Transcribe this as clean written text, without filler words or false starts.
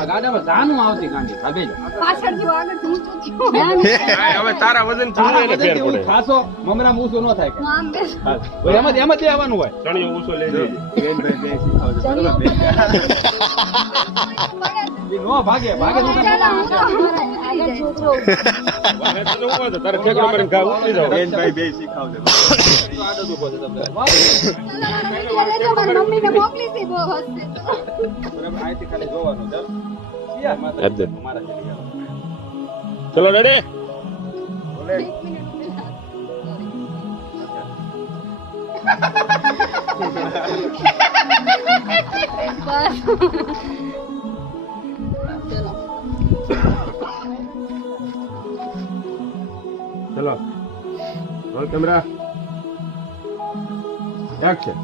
આ ગાડામાં જાનું આવતી ગાંડી ભાભે પાછળથી આગળ ઊંચું થયું. હવે તારા વજન થી એને ફેર પડે. ખાસો મમરામાં ઊંચો ન થાય હું આમ બેસ. એમ જ લેવાનું હોય ચણિયો ઊંચો લઈ લેજે. ઈ નો ભાગે ભાગે તો ચાલો, આગળ છોકરો. વારે તો હું વાત તારે ઠેકડો કરીને ઘા ઉતરી જાવ. આદત ઉભો છે તમને લેજો, મારી મમ્મીને મોકલી હતી બહુ હસતે. બરાબર આઈથી ખાલી જોવાનું છે યાર માતા અર્જુન. મારા ચડી ગયા ચલો રેડી. એક મિનિટ પેલા. બસ. ચલો. ચલો રોલ કેમેરા એક્શન.